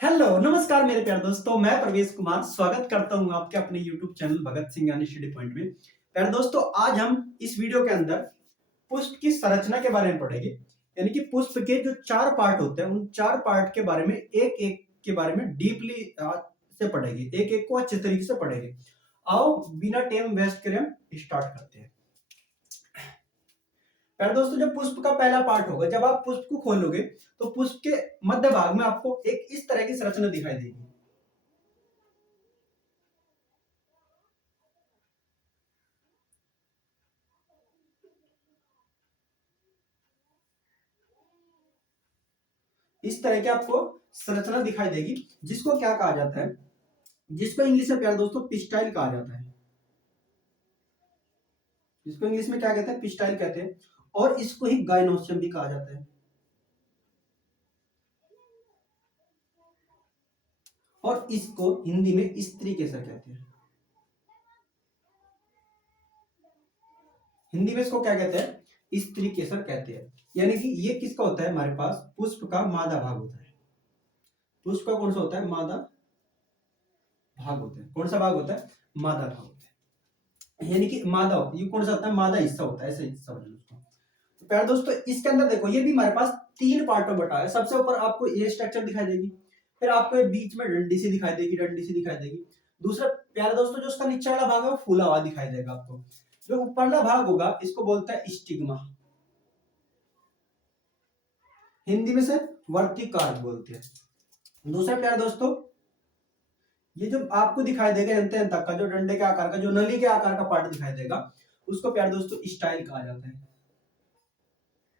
Hello नमस्कार मेरे प्यारे दोस्तों, मैं प्रवेश कुमार स्वागत करता हूं आपके अपने YouTube चैनल भगत सिंह यानी स्टडी पॉइंट में। प्यारे दोस्तों, आज हम इस वीडियो के अंदर पुष्प की संरचना के बारे में पढ़ेंगे। यानी कि पुष्प के जो चार पार्ट होते हैं उन चार पार्ट के बारे में एक एक के बारे में डीपली से पढ़ेंगे, एक एक को अच्छे तरीके से पढ़ेंगे। आओ बिना टाइम वेस्ट करे हम स्टार्ट करते हैं। प्यारे दोस्तों, जब पुष्प का पहला पार्ट होगा, जब आप पुष्प को खोलोगे तो पुष्प के मध्य भाग में आपको एक इस तरह की संरचना दिखाई देगी। इस तरह की आपको संरचना दिखाई देगी, जिसको क्या कहा जाता है, जिसको इंग्लिश में प्यारे दोस्तों पिस्टाइल कहा जाता है। जिसको इंग्लिश में क्या कहते हैं, पिस्टाइल कहते हैं। और इसको ही गाइनोसियम भी कहा जाता है। और इसको हिंदी में स्त्री केसर कहते हैं। हिंदी में इसको क्या कहते हैं, स्त्री केसर कहते हैं। यानी कि ये किसका होता है, हमारे पास पुष्प का मादा भाग होता है। पुष्प का कौन सा होता है, मादा भाग होता है। कौन सा भाग होता है, मादा भाग होता है। यानी कि मादा, ये कौन सा होता है, मादा हिस्सा होता है, ऐसे समझ लो उसको। तो प्यारे दोस्तों, इसके अंदर देखो, ये भी हमारे पास तीन पार्टों में बटा है। सबसे ऊपर आपको ये स्ट्रक्चर दिखाई देगी, फिर आपको बीच में डंडी सी दिखाई देगी, डंडी सी दिखाई देगी। दूसरा प्यारे दोस्तों, जो उसका नीचे वाला भाग है वो फूला हुआ दिखाई देगा आपको। जो ऊपरला भाग होगा इसको बोलता है स्टिग्मा। हिंदी में से वर्तिकार्ड बोलते हैं। दूसरा प्यारे दोस्तों, ये जो आपको दिखाई देगा अंत तक का, जो डंडे के आकार का, जो नली के आकार का पार्ट दिखाई देगा, उसको प्यारे दोस्तों स्टाइल कहा जाता है।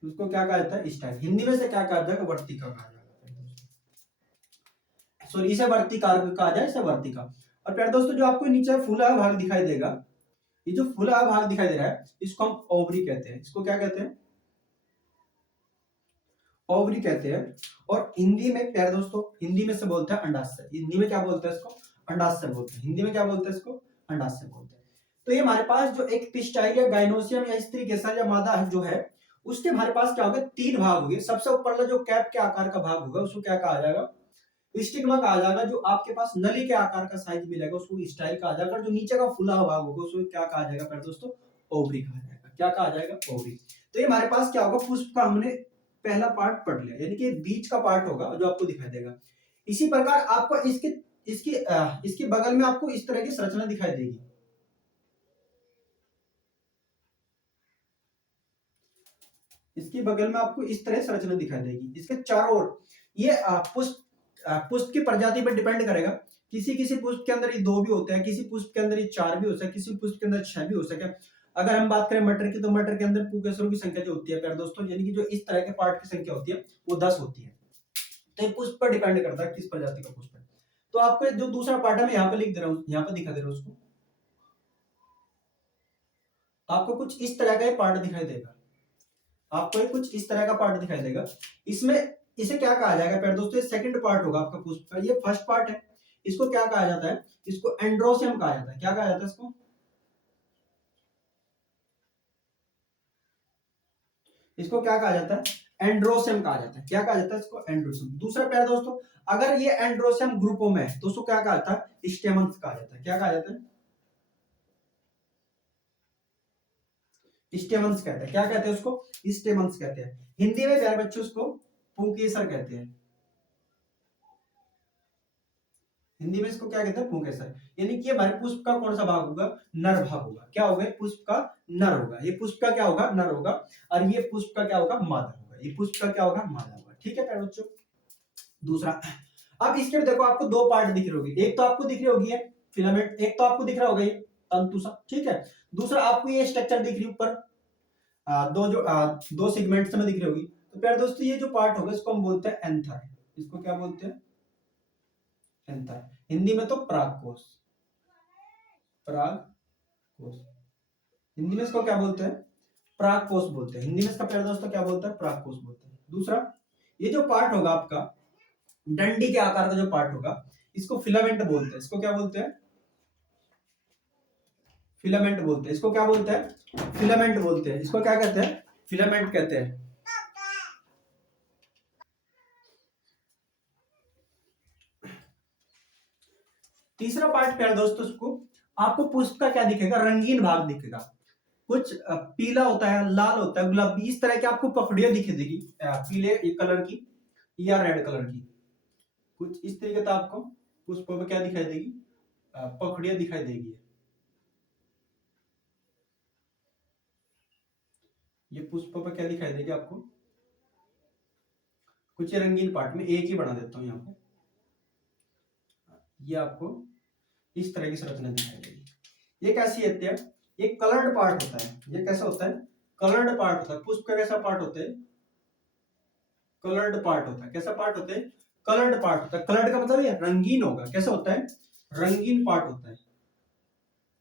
उसको क्या कहा जाता है, स्टाइल। हिंदी में से क्या कहा जाएगा, वर्तिका कहा जाएगा। सॉरी, इसे वर्तिकार कहा जाए, इसे वर्तिका। और प्यारे दोस्तों, जो आपको नीचे फूला भाग दिखाई देगा, ये जो फूला भाग दिखाई दे रहा है, इसको हम ओवरी कहते हैं। इसको क्या कहते हैं, ओवरी कहते हैं। और हिंदी में प्यारे दोस्तों, हिंदी में से बोलते हैं अंडाशय। हिंदी में क्या बोलते हैं इसको, अंडाशय बोलते हैं। हिंदी में क्या बोलते हैं इसको, अंडाशय बोलते हैं। तो ये हमारे पास जो एक पिस्टाइल या गाइनोसियम या स्त्री केसर या मादा जो है, उसके हमारे पास क्या होगा, तीन भाग होंगे। सबसे ऊपर जो कैप के आकार का भाग होगा उसको क्या कहा जाएगा, स्टिग्मा कहा जाएगा। जो आपके पास नली के आकार का साइज मिलेगा उसको स्टाइल कहा जाएगा। जो नीचे का फुला भाग होगा उसको क्या कहा जाएगा प्यारे दोस्तों, ओवरी कहा जाएगा। क्या कहा जाएगा, ओवरी। तो ये हमारे पास क्या होगा, पुष्प का हमने पहला पार्ट पढ़ लिया, यानी कि बीच का पार्ट होगा जो आपको दिखाई देगा। इसी प्रकार आपको इसके इसकी इसके बगल में आपको इस तरह की संरचना दिखाई देगी। इसके बगल में आपको इस तरह संरचना दिखाई देगी। इसके चारों ओर ये पुष्प की प्रजाति पर डिपेंड करेगा। किसी किसी पुष्प के अंदर ये दो भी होते हैं, किसी पुष्प के अंदर ये चार भी हो सकता है, किसी पुष्प के अंदर छह भी हो सकता है। अगर हम बात करें मटर की, तो मटर के अंदर पुकेसरों की संख्या जो होती है प्यारे दोस्तों, यानी कि जो इस तरह के पार्ट की संख्या होती है वो 10 होती है। तो ये पुष्प पर डिपेंड करता है किस प्रजाति का पुष्प है। तो आपको जो दूसरा पार्ट है मैं यहाँ पे लिख दे रहा हूँ, यहाँ पे दिखा दे रहा हूँ उसको। आपको कुछ इस तरह का ये पार्ट दिखाई देगा। आपको ये कुछ इस तरह का पार्ट दिखाई देगा। इसमें इसे क्या कहा जाएगा प्यारे दोस्तों, ये सेकंड पार्ट होगा आपका पुष्प का। ये फर्स्ट पार्ट है, इसको क्या कहा जाता है, इसको एंड्रोसियम कहा जाता है। क्या कहा जाता है इसको, इसको क्या कहा जाता है, एंड्रोसियम कहा जाता है। क्या कहा जाता है इसको, एंड्रोसियम। दूसरा प्यारे दोस्तों, अगर ये एंड्रोसियम ग्रुपों में है तो उसको क्या कहा जाता है, स्टेमन्स कहा जाता है। क्या कहा जाता है, स्टेमन्स कहते हैं। क्या कहते हैं उसको, स्टेमन्स कहते हैं। हिंदी में प्यारे बच्चों उसको पुंकेसर कहते हैं। हिंदी में इसको क्या कहते हैं, पुंकेसर। यानी कि हमारे पुष्प का कौन सा भाग होगा, नर भाग होगा। क्या होगा, पुष्प का नर होगा। ये पुष्प का क्या होगा, नर होगा। और ये पुष्प का क्या होगा, मादा होगा। ये पुष्प का क्या होगा, मादा होगा। ठीक है प्यारे बच्चों। दूसरा, अब इसके देखो आपको दो पार्ट दिख रही होगी। एक तो आपको दिख रही होगी है फिलामेंट, एक तो आपको दिख रहा होगा ये तंतु सा। ठीक है। दूसरा आपको ये स्ट्रक्चर दिख रही ऊपर, दो सेगमेंट्स में दिख रही होगी। तो प्यारे दोस्तों, ये जो पार्ट होगा इसको हम बोलते हैं एंथर। इसको क्या बोलते हैं, एंथर। हिंदी में तो परागकोश, परागकोश। हिंदी में इसको क्या बोलते हैं, परागकोश बोलते हैं। हिंदी में इसका प्यारे दोस्तों क्या बोलते हैं, परागकोश बोलते हैं। दूसरा, ये जो पार्ट होगा आपका डंडी के आकार का जो पार्ट होगा, इसको फिलामेंट बोलते हैं। इसको क्या बोलते हैं, फिलामेंट बोलते हैं। इसको क्या बोलते हैं, फिलामेंट बोलते हैं। इसको क्या कहते हैं, फिलामेंट कहते हैं। तीसरा पार्ट प्यारे दोस्तों, उसको आपको पुष्प का क्या दिखेगा, रंगीन भाग दिखेगा। कुछ पीला होता है, लाल होता है, गुलाबी, इस तरह की आपको पखड़ियां दिखे देगी, पीले कलर की या रेड कलर की। कुछ इस तरीके से आपको पुष्पों में क्या दिखाई देगी, पखड़ियां दिखाई देगी। ये पुष्पों पर क्या दिखाई देगी आपको, कुछ रंगीन पार्ट में एक ही बना देता हूं यहाँ पे। ये आपको इस तरह की संरचना दिखाई देगी। ये कैसी होती है, ये कलर्ड पार्ट होता है। ये कैसा होता है, कलर्ड पार्ट होता है। पुष्प का कैसा पार्ट होता है, कलर्ड पार्ट होता है। कैसा पार्ट होता है, कलर्ड पार्ट होता है। कलर्ड का मतलब ये रंगीन होगा। कैसा होता है, रंगीन पार्ट होता है।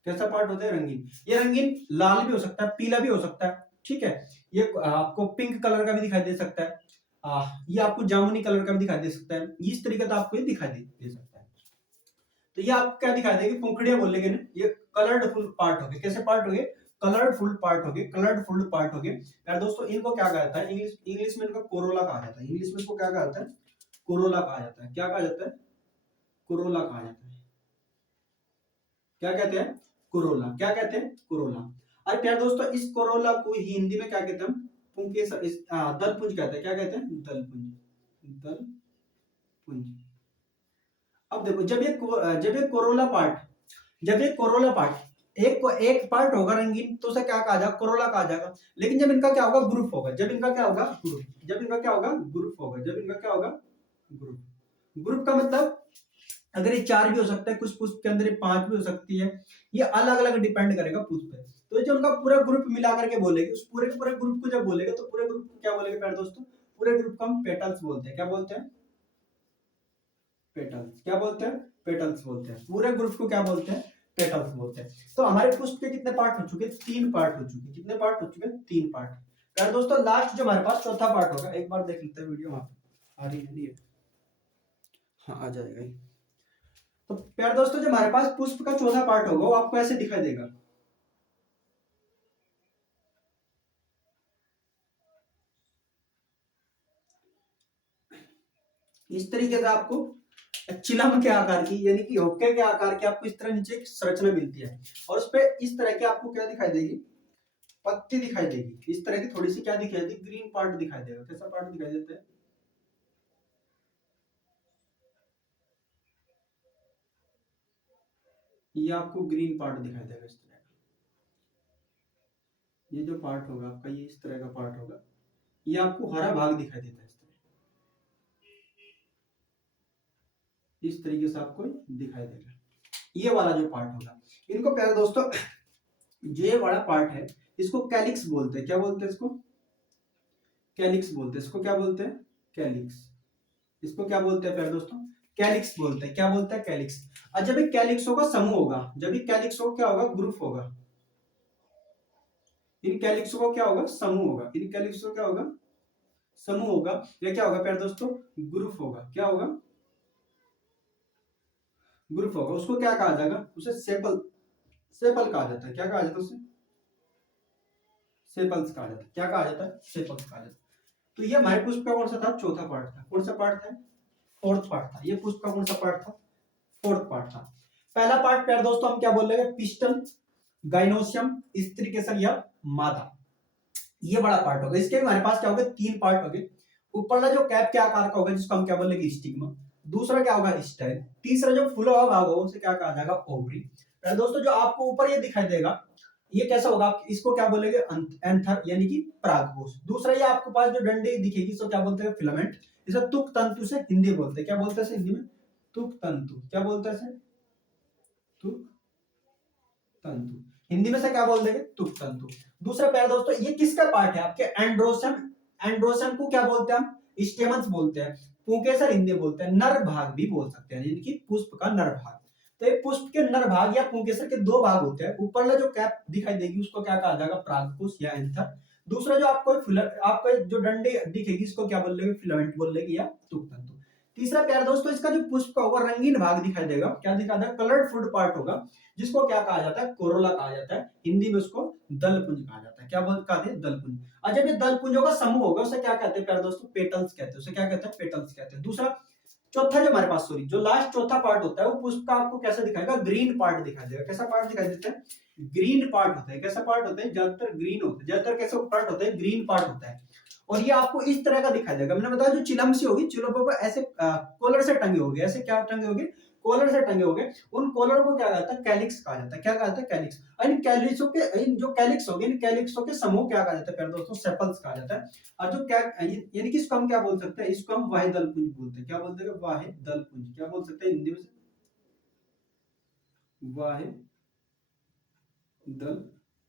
कैसा पार्ट होता है, रंगीन। ये रंगीन लाल भी हो सकता है, पीला भी हो सकता है, ठीक है। ये आपको पिंक कलर का भी दिखाई दे सकता है, ये आपको जामुनी कलर का भी दिखाई दे सकता है। इस तरीके से आपको ये दिखाई दे सकता है। तो ये आपको क्या दिखाई देगी, पंखुड़ियां बोलेंगे ना, ये कलर्ड फुल पार्ट हो गए। कैसे पार्ट हो गए, कलर्ड फुल पार्ट हो गए, कलर्ड फुल पार्ट हो गए। यार दोस्तों, इनको क्या कहा जाता है, इंग्लिश में इनको कोरोला कहा जाता है। इंग्लिश में इसको क्या कहा जाता है, कोरोला कहा जाता है। क्या कहा जाता है, कोरोला कहा जाता है। क्या कहते हैं, कोरोला। क्या कहते हैं, कोरोला। अरे प्यार दोस्तों, इस कोरोला को हिंदी में क्या कहते हैं, दलपुंज कहते हैं। क्या कहते हैं, दलपुंज, दलपुंज। अब देखो, जब ये कोरोला पार्ट एक पार्ट होगा रंगीन, तो उसे क्या कहा जाएगा, कोरोला कहा जाएगा। लेकिन जब इनका क्या होगा, ग्रुप होगा। जब इनका क्या होगा, ग्रुप। जब इनका क्या होगा, ग्रुप होगा। जब इनका क्या होगा, ग्रुप। ग्रुप का मतलब, अगर ये 4 भी हो सकता है, कुछ पुष्प के अंदर ये 5 भी हो सकती है। ये अलग अलग डिपेंड करेगा पुष्प पे। तो जो उनका पूरा ग्रुप मिला करके बोलेगी, उस पूरे के पूरे ग्रुप को जब बोलेगा, तो पूरे ग्रुप को क्या बोलेंगे प्यारे दोस्तों, पूरे ग्रुप को हम पेटल्स बोलते हैं। क्या बोलते हैं, पेटल्स। क्या बोलते हैं, पेटल्स बोलते हैं। पूरे ग्रुप को क्या बोलते हैं, पेटल्स बोलते हैं। तो हमारे पुष्प के कितने पार्ट हो चुके, 3 पार्ट हो चुके। कितने पार्ट हो चुके, 3 पार्ट। प्यारे दोस्तों, लास्ट जो हमारे पास चौथा पार्ट होगा, एक बार देख लेते हैं वीडियो, वहां पे आ रही है, हाँ आ जाएगा। तो प्यारे दोस्तों, जो हमारे पास पुष्प का चौथा पार्ट होगा, वो आपको ऐसे दिखाई देगा। इस तरीके से आपको चिलम के आकार की, यानी कि होके के आकार की आपको इस तरह नीचे एक संरचना मिलती है। और उस पे इस तरह की आपको क्या दिखाई देगी, पत्ती दिखाई देगी। इस तरह की थोड़ी सी क्या दिखाई देगी, ग्रीन पार्ट दिखाई देगा। कैसा पार्ट दिखाई देता है, ये आपको ग्रीन पार्ट दिखाई देगा इस तरह का। ये जो पार्ट होगा आपका, ये इस तरह का पार्ट होगा। ये आपको हरा भाग दिखाई देता है इस तरह, इस तरीके से आपको दिखाई देगा। ये वाला जो पार्ट होगा, इनको प्यारे दोस्तों, जो ये वाला पार्ट है, इसको कैलिक्स बोलते हैं। क्या बोलते हैं इसको, कैलिक्स बोलते हैं। इसको क्या बोलते हैं, कैलिक्स। इसको क्या बोलते हैं प्यारे दोस्तों, कैलिक्स बोलते हैं। क्या बोलते हैं, कैलिक्स। और जब ये कैलिक्सों का समूह होगा, जब ये कैलिक्सों क्या होगा, ग्रुप होगा। इन कैलिक्सों का क्या होगा, समूह होगा। इन कैलिक्सों क्या होगा, समूह होगा। ये क्या होगा प्यारे दोस्तों, ग्रुप होगा। क्या होगा, ग्रुप होगा। उसको क्या कहा जाएगा, उसे सेपल, सेपल कहा जाता है। क्या कहा जाता है उसे, सेपल्स कहा जाता है। क्या कहा जाता है, सेपल्स कहा जाता है। तो ये हमारे पुष्प का कौन सा था, चौथा पार्ट था। कौन सा पार्ट था, फोर्थ पार्ट था। ये पुष्प का कौन सा पार्ट था, फोर्थ पार्ट था। पहला पार्ट प्यारे दोस्तों हम क्या बोल रहे हैं, पिस्टल, गाइनोसियम, स्त्री केसर या मादा। ये बड़ा पार्ट होगा। इसके हमारे पास क्या होगा, 3 पार्ट होंगे। ऊपरला जो कैप के आकार का होगा, जिसको हम क्या बोलेंगे, स्टिग्मा। दूसरा क्या होगा, स्टाइल। तीसरा जो फूला हुआ भाग होगा, उसे क्या कहा जाएगा, ओवरी। दोस्तों, जो आपको ऊपर ये दिखाई देगा, ये कैसा होगा, इसको क्या बोलेंगे, एंथर, यानी कि परागकोश। दूसरा, ये आपके पास जो डंडी दिखेगी, इसको क्या बोलते हैं, फिलामेंट। इसे तुक तंतु से हिंदी बोलते हैं। क्या बोलते हैं हिंदी में, तुक तंतु। क्या बोलते हैं, तुक तंतु। हिंदी में से क्या बोल देंगे, तुक तंतु। दूसरा प्यारे दोस्तों, ये किसका पार्ट है, आपके एंड्रोसन। एंड्रोसन को क्या बोलते हैं हम, स्टेमन्स बोलते हैं। पुंकेसर हिंदी बोलते हैं। नर भाग भी बोल सकते हैं, यानी कि पुष्प का नर भाग। तो एक पुष्प के नर भाग या पुंकेसर के 2 भाग होते हैं। ऊपरला जो कैप दिखाई देगी, उसको क्या कहा जाएगा, परागकोश या एंथर। दूसरा जो आपको जो डंडे दिखेगी, इसको क्या बोल लेंगे, फिलामेंट बोल लेंगे या तुक तंतु। तीसरा प्यारे दोस्तों, इसका जो पुष्प का होगा, रंगीन भाग दिखाई देगा। क्या दिखा देगा, कलर्ड फूड पार्ट होगा, जिसको क्या कहा जाता है, कोरोला कहा जाता है। हिंदी में उसको दलपुंज कहा जाता है। क्या कहते हैं, दलपुंज। और जब ये दलपुंजों का समूह होगा, उसे क्या कहते हैं प्यारे दोस्तों, पेटल्स कहते हैं। उसे क्या कहते हैं, पेटल्स कहते हैं। दूसरा, चौथा जो हमारे पास, सॉरी, जो लास्ट चौथा पार्ट होता है वो पुष्प का आपको कैसा दिखाएगा, ग्रीन पार्ट दिखाई देगा। कैसा पार्ट दिखाई देता है, ग्रीन पार्ट होता है। कैसा पार्ट होता है, ज्यादातर ग्रीन होता है, ज्यादातर कैसा पार्ट होता है, ग्रीन पार्ट होता है। और ये आपको इस तरह का दिखाई देगा। मैंने बताया जो चिलम सी होगी, चिलों पर ऐसे कॉलर से टंगे होंगे, ऐसे क्या टंगे होंगे, कॉलर से टंगे होंगे। उन कॉलर को क्या कहता है, कैलिक्स कहा जाता है। क्या कहा जाता है, कैलिक्स। इन कैलिक्सों के, इन जो कैलिक्स होंगे, इन कैलिक्सों के समूह क्या कहा जाता है प्यारे दोस्तों, सेपल्स कहा जाता है। और जो क्या, यानी कि इसको हम क्या बोल सकते हैं, इसको हम वाहिदल पुंज बोलते हैं। क्या बोलते हैं, वाहिदल पुंज। क्या बोल सकते हैं हिंदी में, वाहिदल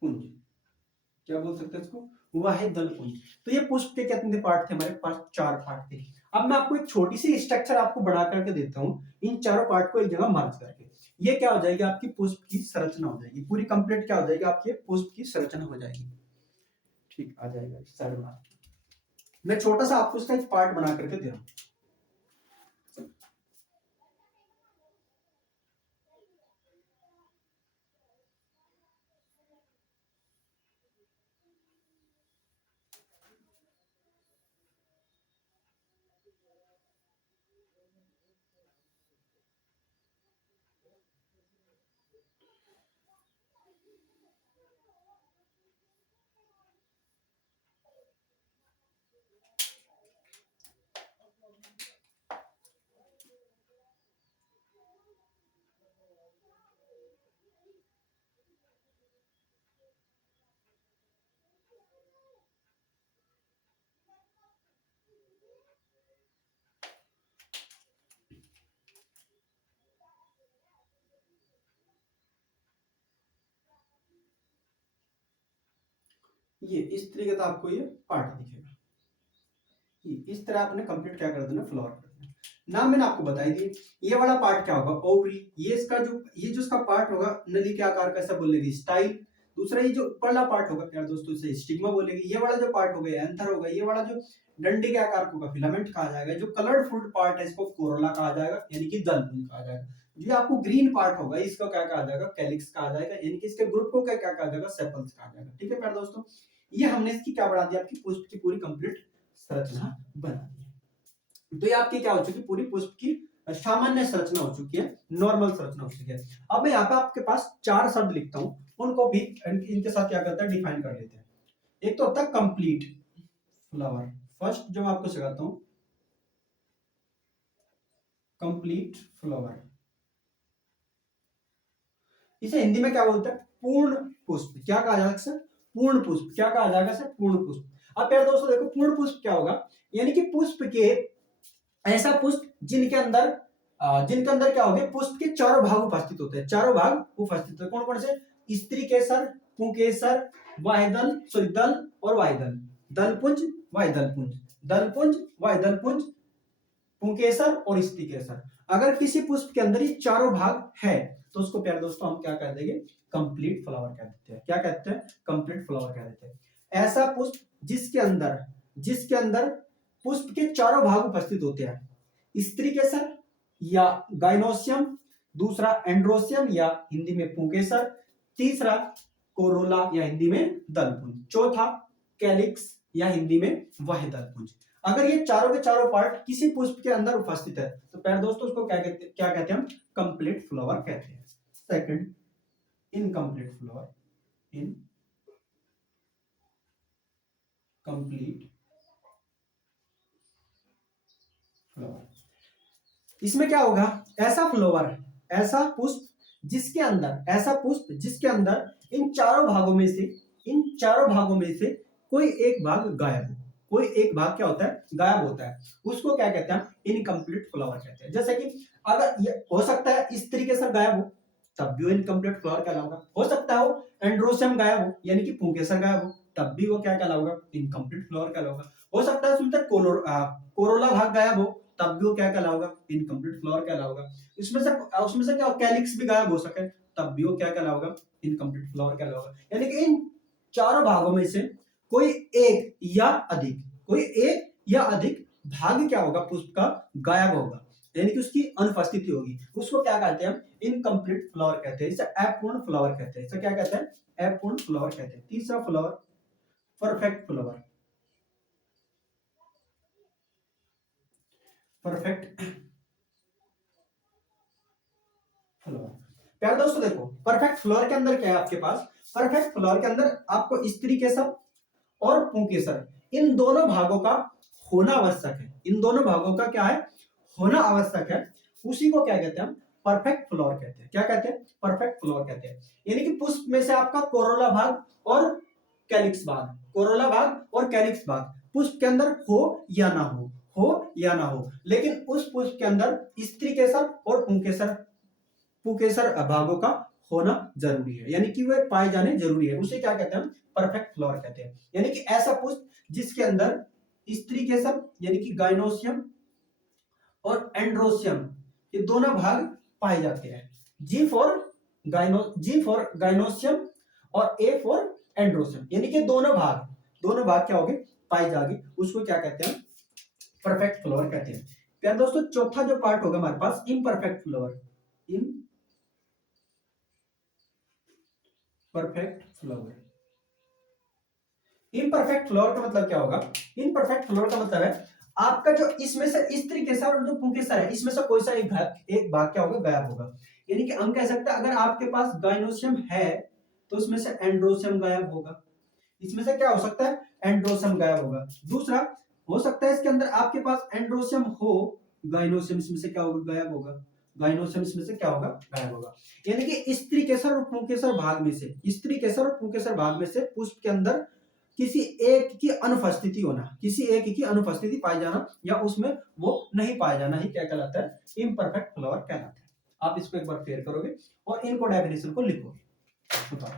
पुंज। क्या बोल सकते हैं इसको, वाहिदल पुंज। तो ये पुष्प के कितने पार्ट थे हमारे पास, 4 पार्ट थे। अब मैं आपको एक छोटी सी स्ट्रक्चर आपको बना करके देता हूं, इन चारों पार्ट को एक जगह मर्ज करके। ये क्या हो जाएगी, आपकी पुष्प की संरचना हो जाएगी पूरी कंप्लीट। क्या हो जाएगी, आपकी पुष्प की संरचना हो जाएगी। ठीक, आ जाएगा इस साइड में। मैं छोटा सा आपको इसका एक पार्ट बना करके दे रहा हूं। ये इस तरीके का आपको ये पार्ट दिखेगा। इस तरह आपने कंप्लीट क्या कर देना, फ्लावर कर देना। नाम मैंने आपको बताई दी। ये वाला पार्ट क्या होगा, ओवरी। ये इसका जो, ये जो इसका पार्ट होगा, नली के आकार का, ऐसा बोलेगी स्टाइल। दूसरा ये जो ऊपरला पार्ट होगा प्यारे दोस्तों, इसे स्टिग्मा बोलेगी। ये वाला जो पार्ट होगा एंथर होगा। ये वाला जो डंडे के आकार को फिलामेंट कहा जाएगा। जो कलर्ड फ्रूट पार्ट है इसको कोरोला कहा जाएगा, यानी कि दलपुंज कहा जाएगा। जो आपको ग्रीन पार्ट होगा इसको क्या कहा जाएगा, कैलिक्स कहा जाएगा, यानी कि इसके ग्रुप को क्या क्या कहा जाएगा, सेपल्स कहा जाएगा। ठीक है प्यारे दोस्तों, ये हमने इसकी क्या बढ़ा दी, आपकी पुष्प की पूरी कंप्लीट संरचना बना दी है। तो ये आपकी क्या हो चुकी, पूरी पुष्प की सामान्य संरचना हो चुकी है, नॉर्मल संरचना हो चुकी है। अब मैं यहाँ पे आपके पास 4 शब्द लिखता हूं, उनको भी इनके साथ क्या करता है, डिफाइन कर लेते हैं। एक तो होता है कंप्लीट फ्लावर। फर्स्ट जो मैं आपको सिखाता हूं, कंप्लीट फ्लावर। इसे हिंदी में क्या बोलते हैं, पूर्ण पुष्प। क्या कहा जाएगा सर, पूर्ण पुष्प। क्या कहा जाएगा सर, पूर्ण पुष्प। अब प्यारे दोस्तों देखो, पूर्ण पुष्प क्या होगा, यानी कि पुष्प के, ऐसा पुष्प जिनके अंदर क्या होगा, पुष्प के चारों भाग उपस्थित होते हैं। चारों भाग उपस्थित होते, कौन कौन से, स्त्री केसर, पुंकेसर, वाहिदल, सॉरी दल और वाहिदल। दलपुंज, वाहिदलपुंज, दलपुंज, वाहिदलपुंज, पुंकेसर और स्त्री केसर। अगर किसी पुष्प के अंदर ये चारों भाग है तो उसको प्यारे दोस्तों हम क्या कह देंगे, कंप्लीट फ्लावर कह देते हैं। क्या कहते हैं, कंप्लीट फ्लावर कह देते हैं। ऐसा पुष्प जिसके अंदर पुष्प के चारों भाग उपस्थित होते हैं। स्त्री केसर या गाइनोसियम, दूसरा एंड्रोसियम या हिंदी में पुंकेसर, तीसरा कोरोला या हिंदी में दलपुंज, चौथा कैलिक्स या हिंदी में वह दलपुंज। अगर ये चारों के चारों पार्ट किसी पुष्प के अंदर उपस्थित है तो प्यारे दोस्तों उसको क्या कहते हैं हम, कंप्लीट फ्लावर कहते हैं। Second, incomplete flower, in complete flower. इसमें क्या होगा, ऐसा फ्लावर, ऐसा पुष्प जिसके अंदर इन चारों भागों में से कोई एक भाग गायब हो। कोई एक भाग क्या होता है, गायब होता है। उसको क्या कहते हैं, इनकम्प्लीट फ्लावर कहते हैं। जैसे कि अगर ये हो सकता है इस तरीके से गायब हो, तब भी वो इनकम्प्लीट फ्लावर कहलाऊंगा। हो सकता है वो एंड्रोसियम गायब हो, यानी कि पुंकेसर गायब हो, तब भी वो क्या कहलाऊंगा, इनकम्प्लीट फ्लावर कहलाऊंगा। हो सकता है उसमें कोरोला भाग गायब हो, तब भी वो क्या कहलाऊंगा, इनकम्प्लीट फ्लावर कहलाऊंगा। उसमें से क्या कैलिक्स भी गायब हो सके, तब भी वो क्या कहलाऊंगा, इनकम्प्लीट फ्लावर कहलाऊंगा। यानी कि इन चारों भागों में से कोई एक या अधिक, भाग क्या होगा, पुष्प का गायब होगा, यानी कि उसकी अनुपस्थिति होगी। उसको क्या कहते हैं, इनकम्प्लीट फ्लावर कहते हैं। इसे अपूर्ण फ्लावर कहते हैं। इसे क्या कहते हैं, अपूर्ण फ्लावर कहते हैं। तीसरा फ्लावर, परफेक्ट फ्लावर। परफेक्ट प्यारे दोस्तों देखो, परफेक्ट फ्लोर के अंदर क्या है आपके पास, परफेक्ट फ्लोर के अंदर आपको स्त्री केसर और पुंकेसर इन दोनों भागों का होना आवश्यक है। इन दोनों भागों का क्या है, होना आवश्यक है। उसी को क्या कहते हैं हम, परफेक्ट फ्लोर कहते हैं। क्या कहते हैं, परफेक्ट फ्लोर कहते हैं। यानी कि पुष्प में से आपका कोरोला भाग और कैलिक्स भाग, कोरोला भाग और कैलिक्स भाग पुष्प के अंदर हो या ना हो, हो या ना हो, लेकिन उस पुष्प के अंदर स्त्री केसर और पुंकेसर भागों का होना जरूरी है, यानी कि वे पाए जाने जरूरी है। उसे क्या कहते हैं, परफेक्ट फ्लोर कहते हैं। यानी कि ऐसा पुष्प जिसके अंदर स्त्री केसर यानी कि गाइनोसियम और एंड्रोसियम ये दोनों भाग पाए जाते हैं। जी फॉर गाइनोसियम और ए फॉर एंड्रोसियम, यानी कि दोनों भाग क्या होंगे, पाए जाएंगे। उसको क्या कहते हैं, परफेक्ट फ्लोर कहते हैं। प्यारे दोस्तों चौथा जो पार्ट होगा हमारे पास, imperfect floor. Imperfect floor, imperfect floor का मतलब क्या होगा, इम्परफेक्ट फ्लोर का मतलब है आपका जो इसमें से स्त्री केसर और जो पुंकेसर है इसमें से कोई सा एक भाग क्या होगा, गायब होगा। यानी कि हम कह सकते हैं अगर आपके पास गाइनोसियम है तो उसमें से एंड्रोसियम गायब होगा। इसमें से क्या हो सकता है, एंड्रोसियम गायब होगा। दूसरा हो सकता है इसके अंदर आपके पास एंड्रोसियम हो, गाइनोसियम इसमें से क्या होगा, गायब होगा। गाइनोसियम इसमें से क्या होगा, गायब होगा। यानी कि स्त्री केसर और पुंकेसर भाग में से, स्त्री केसर और पुंकेसर भाग में से पुष्प के अंदर किसी एक की अनुपस्थिति होना, किसी एक की अनुपस्थिति पाई जाना या उसमें वो नहीं पाया जाना ही क्या कहलाता है, इम्परफेक्ट फ्लावर कहलाता है। आप इसको एक बार फेयर करोगे और इनको डेफिनेशन को लिखोगे। बताओ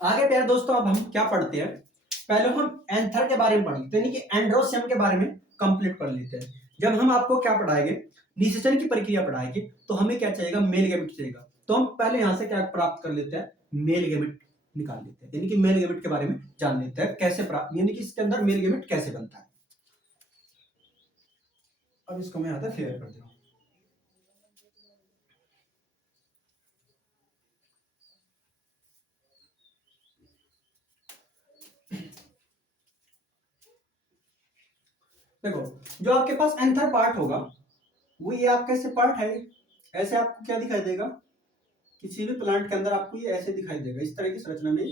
आगे प्यारे दोस्तों, अब हम क्या पढ़ते हैं, पहले हम एंथर के बारे में पढ़ लेते हैं, यानी कि एंड्रोसियम के बारे में कंप्लीट कर लेते हैं। जब हम आपको क्या पढ़ाएंगे, निषेचन की प्रक्रिया पढ़ाएंगे, तो हमें क्या चाहिएगा, मेल गैमेट चाहिएगा। तो हम पहले यहां से क्या प्राप्त कर लेते हैं, मेल गैमेट निकाल लेते हैं, यानी कि मेल गैमेट के बारे में जान लेते हैं कैसे प्राप्त, यानी कि इसके अंदर मेल गैमेट कैसे बनता है। अब इसको मैं यहाँ फेयर कर दूँ। देखो जो आपके पास एंथर पार्ट होगा वो ये आपका ऐसे पार्ट है, ऐसे आपको क्या दिखाई देगा, किसी भी प्लांट के अंदर आपको ये ऐसे दिखाई देगा, इस तरह की संरचना में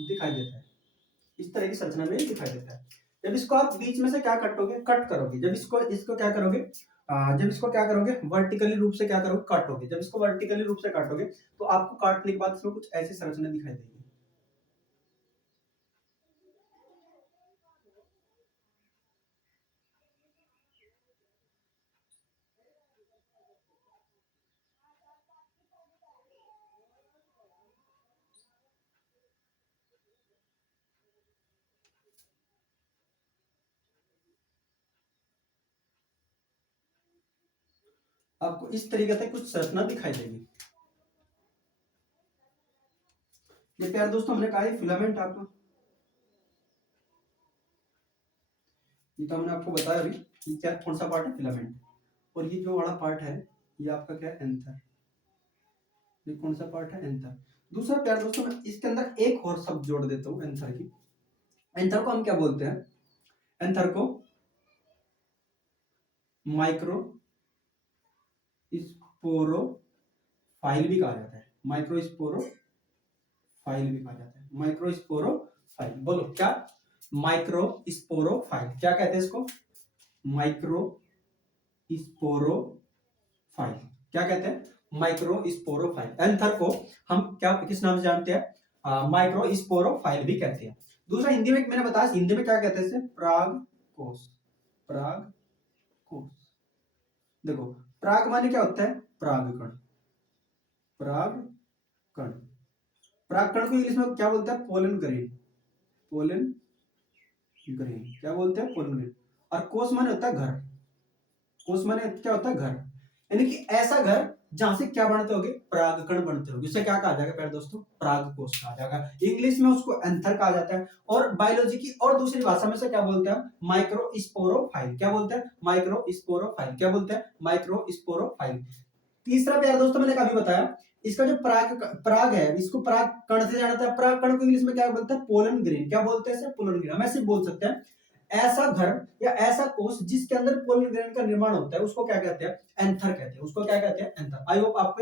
दिखाई देता है, इस तरह की संरचना में दिखाई देता है। जब इसको आप बीच में से क्या कटोगे, कट करोगे, जब इसको क्या करोगे, जब इसको क्या करोगे, वर्टिकली रूप से क्या करोगे, काटोगे। जब इसको वर्टिकली रूप से काटोगे तो आपको काटने के बाद इसमें कुछ ऐसी संरचना दिखाई देगी। आपको इस तरीके से कुछ संरचना दिखाई देगी। ये प्यारे दोस्तों हमने कहा है फिलामेंट, आपको ये तो हमने आपको बताया अभी, ये क्या कौन सा पार्ट है, फिलामेंट। और ये जो बड़ा पार्ट है ये आपका क्या है, एंथर। ये कौन सा पार्ट है, एंथर। दूसरा प्यारे दोस्तों मैं इसके अंदर एक और शब्द जोड़ देता हूँ एंथर की। एंथर को हम क्या बोलते हैं, एंथर को माइक्रो स्पोरोफाइल भी कहा जाता है, माइक्रो स्पोरोफाइल भी कहा जाता है, माइक्रो स्पोरोफाइल। बोलो क्या, माइक्रो स्पोरोफाइल क्या कहते हैं इसको, माइक्रो स्पोरोफाइल क्या कहते हैं, माइक्रो स्पोरोफाइल। एंथर को हम क्या किस नाम से जानते हैं, माइक्रो स्पोरोफाइल भी कहते हैं। दूसरा हिंदी में मैंने बताया, हिंदी में क्या कहते हैं इसे, परागकोश, परागकोश। देखो पराग माने क्या होता है, परागकण, परागकण। परागकण को इंग्लिश में क्या बोलते हैं, पोलन ग्रेन, पोलन ग्रेन क्या बोलते हैं, पोलन ग्रेन। और कोश माने होता है घर, कोश माने क्या होता है, घर। यानी कि ऐसा घर जहां से क्या बनते होगे, परागकण बनते होंगे, इसे क्या कहा जाएगा प्यारे दोस्तों, परागकोश कहा जाएगा। इंग्लिश में उसको एंथर कहा जाता है, और बायोलॉजी की और दूसरी भाषा में से क्या बोलते हैं, माइक्रो स्पोरोफाइल क्या बोलते हैं, माइक्रो स्पोरोफाइल क्या बोलते हैं, माइक्रो स्पोरोफाइल। तीसरा प्यार दोस्तों मैंने कभी बताया, इसका जो पराग है, इसको पराग कण से जाना था। पराग कण को इंग्लिश में क्या बोलते हैं? Pollen grain. क्या बोलते हैं इसे? Pollen grain. हम ऐसे बोल सकते हैं, ऐसा घर या ऐसा कोष जिसके अंदर पोलन ग्रेन का निर्माण होता है, उसको क्या कहते हैं? एंथर कहते हैं। उसको क्या कहते हैं? एंथर। आई होप आपको